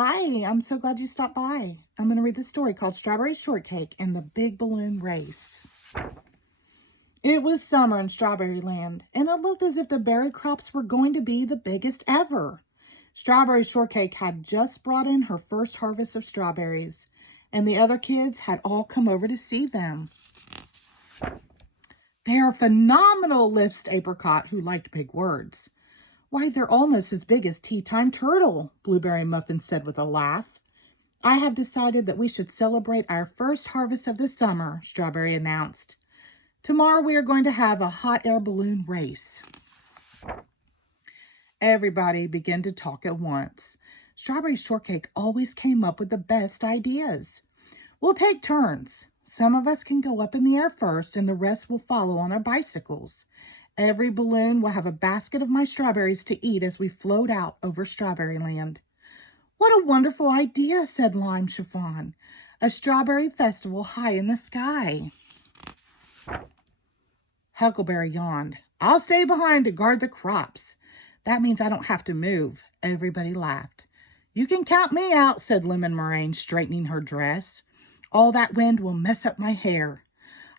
Hi, I'm so glad you stopped by. I'm going to read the story called Strawberry Shortcake and the Big Balloon Race. It was summer in Strawberry Land, and it looked as if the berry crops were going to be the biggest ever. Strawberry Shortcake had just brought in her first harvest of strawberries, and the other kids had all come over to see them. "They are phenomenal," lisped Apricot, who liked big words. "Why, they're almost as big as Tea Time Turtle," Blueberry Muffin said with a laugh. "I have decided that we should celebrate our first harvest of the summer," Strawberry announced. "Tomorrow we are going to have a hot air balloon race." Everybody began to talk at once. Strawberry Shortcake always came up with the best ideas. "We'll take turns. Some of us can go up in the air first, and the rest will follow on our bicycles. Every balloon will have a basket of my strawberries to eat as we float out over Strawberry Land." "What a wonderful idea," said Lime Chiffon. "A strawberry festival high in the sky." Huckleberry yawned. "I'll stay behind to guard the crops. That means I don't have to move." Everybody laughed. "You can count me out," said Lemon Meringue, straightening her dress. "All that wind will mess up my hair."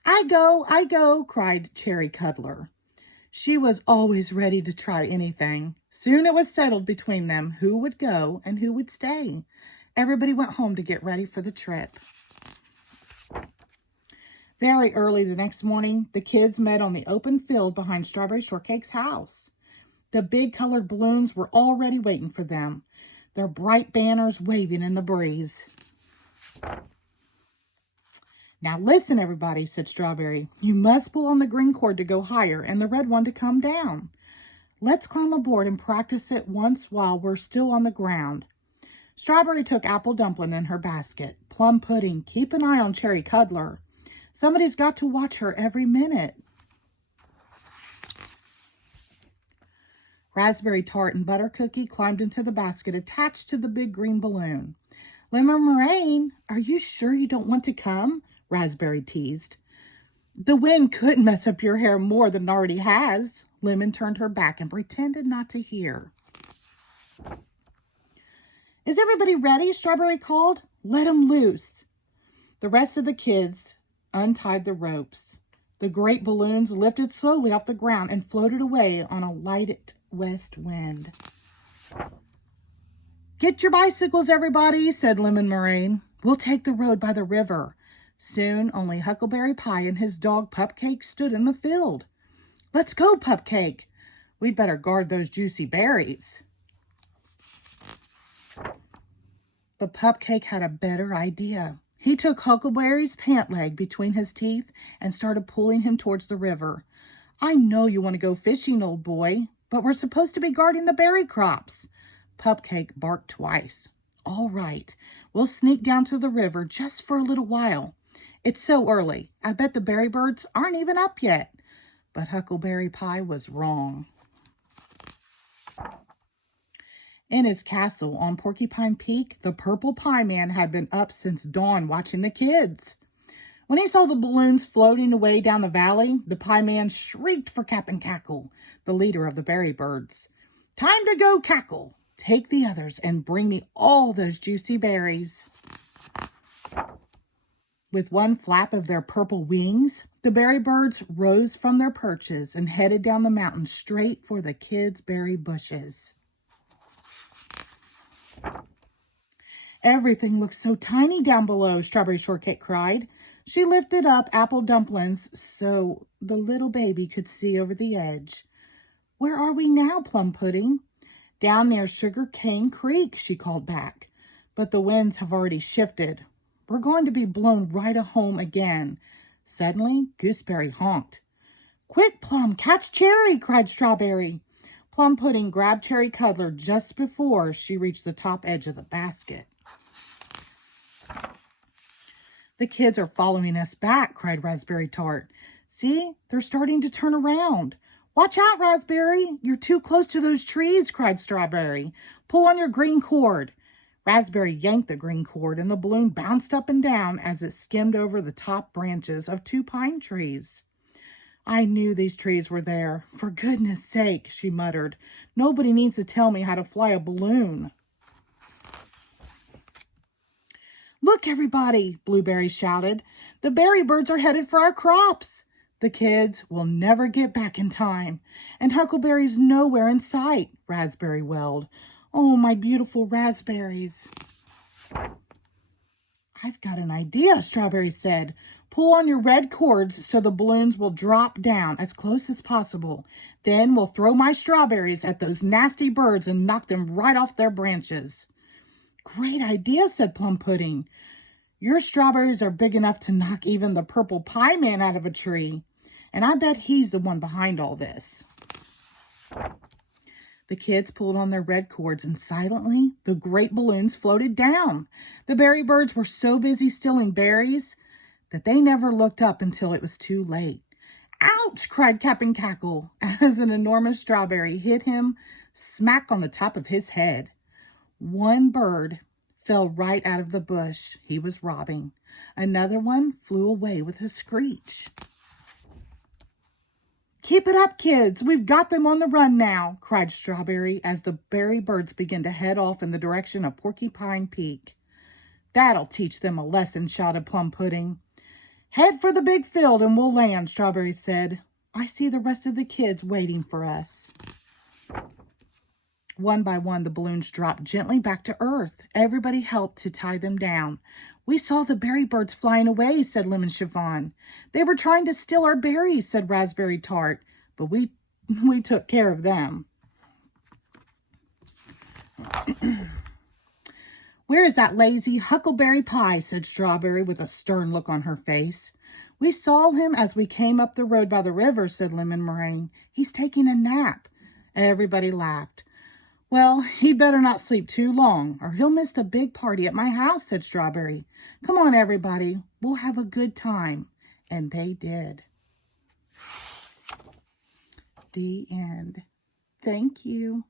I go," cried Cherry Cuddler. She was always ready to try anything. Soon it was settled between them who would go and who would stay. Everybody went home to get ready for the trip. Very early the next morning, the kids met on the open field behind Strawberry Shortcake's house. The big colored balloons were already waiting for them, their bright banners waving in the breeze. "Now listen, everybody," said Strawberry. "You must pull on the green cord to go higher and the red one to come down. Let's climb aboard and practice it once while we're still on the ground." Strawberry took Apple Dumpling in her basket. Plum Pudding, keep an eye on Cherry Cuddler. Somebody's got to watch her every minute. Raspberry Tart and Butter Cookie climbed into the basket attached to the big green balloon. "Lemon Meringue, are you sure you don't want to come?" Raspberry teased. "The wind could mess up your hair more than it already has." Lemon turned her back and pretended not to hear. "Is everybody ready?" Strawberry called. "Let 'em loose." The rest of the kids untied the ropes. The great balloons lifted slowly off the ground and floated away on a light west wind. "Get your bicycles, everybody," said Lemon Meringue. "We'll take the road by the river." Soon only Huckleberry Pie and his dog Pupcake stood in the field. "Let's go, Pupcake. We'd better guard those juicy berries." But Pupcake had a better idea. He took Huckleberry's pant leg between his teeth and started pulling him towards the river. "I know you want to go fishing, old boy, but we're supposed to be guarding the berry crops." Pupcake barked twice. "All right, we'll sneak down to the river just for a little while. It's so early. I bet the berry birds aren't even up yet." But Huckleberry Pie was wrong. In his castle on Porcupine Peak, the Purple Pie Man had been up since dawn watching the kids. When he saw the balloons floating away down the valley, the Pie Man shrieked for Cap'n Cackle, the leader of the berry birds. "Time to go, Cackle. Take the others and bring me all those juicy berries." With one flap of their purple wings, the berry birds rose from their perches and headed down the mountain straight for the kids' berry bushes. "Everything looks so tiny down below," Strawberry Shortcake cried. She lifted up Apple Dumplings so the little baby could see over the edge. "Where are we now, Plum Pudding?" "Down near Sugar Cane Creek," she called back. "But the winds have already shifted. We're going to be blown right home again." Suddenly, Gooseberry honked. "Quick, Plum, catch Cherry!" cried Strawberry. Plum Pudding grabbed Cherry Cuddler just before she reached the top edge of the basket. "The kids are following us back," cried Raspberry Tart. "See, they're starting to turn around." "Watch out, Raspberry! You're too close to those trees," cried Strawberry. "Pull on your green cord." Raspberry yanked the green cord, and the balloon bounced up and down as it skimmed over the top branches of 2 pine trees. "I knew these trees were there. For goodness sake," she muttered. "Nobody needs to tell me how to fly a balloon." Look, everybody, Blueberry shouted. The berry birds are headed for our crops. The kids will never get back in time. And Huckleberry's nowhere in sight, Raspberry wailed. Oh, my beautiful raspberries. I've got an idea, Strawberry said. Pull on your red cords so the balloons will drop down as close as possible. Then we'll throw my strawberries at those nasty birds and knock them right off their branches. Great idea, said Plum Pudding. Your strawberries are big enough to knock even the purple pie man out of a tree. And I bet he's the one behind all this. The kids pulled on their red cords and silently the great balloons floated down. The berry birds were so busy stealing berries that they never looked up until it was too late. Ouch! Cried Cap'n Cackle as an enormous strawberry hit him smack on the top of his head. One bird fell right out of the bush he was robbing. Another one flew away with a screech. Keep it up, kids. We've got them on the run now, cried Strawberry as the berry birds began to head off in the direction of Porcupine Peak. That'll teach them a lesson, shouted Plum Pudding. Head for the big field and we'll land, Strawberry said. I see the rest of the kids waiting for us. One by one, the balloons dropped gently back to earth. Everybody helped to tie them down. We saw the berry birds flying away, said Lemon Chiffon. They were trying to steal our berries, said Raspberry Tart, but we took care of them. Where is that lazy Huckleberry Pie, said Strawberry with a stern look on her face. We saw him as we came up the road by the river, said Lemon Meringue. He's taking a nap. Everybody laughed. Well, he'd better not sleep too long, or he'll miss the big party at my house, said Strawberry. Come on, everybody. We'll have a good time. And they did. The end. Thank you.